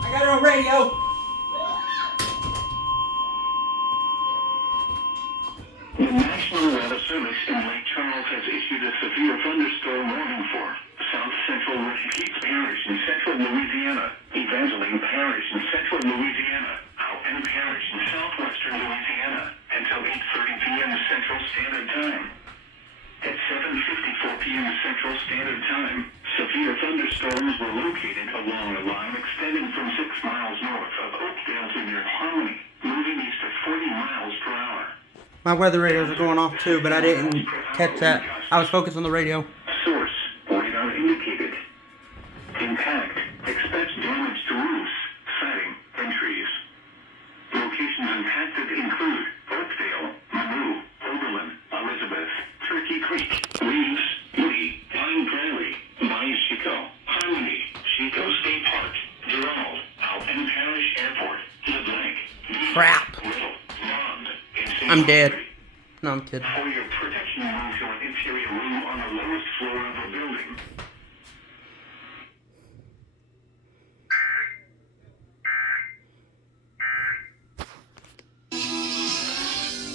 I got it on radio. The National Weather Service in Lake Charles has issued a severe thunderstorm warning for South Central Keats Parish in central Louisiana, Evangeline Parish in central Louisiana, Alton Parish in southwestern Louisiana, until 8:30 p.m. Central Standard Time. At 7:54 p.m. Central Standard Time, severe thunderstorms were located along a line extending from 6 miles north of Oakdale to near Harmony, moving east at 40 miles per hour. My weather radios are going off too, but I didn't catch that. I was focused on the radio. Source, radar indicated. Impact, expect damage to roofs, siding, and trees. Locations impacted include Oakdale, Monroe, Oberlin, Elizabeth, Turkey Creek, Reeves, Lee, Pine Prairie, Chico, Harmony, Chico State Park, Gerald, Alton Parish Airport, LeBlanc, Crap. Little, Mond, and St. I'm dead. Margaret. No, I'm kidding. For your protection, move to an interior room on the lowest floor of a building.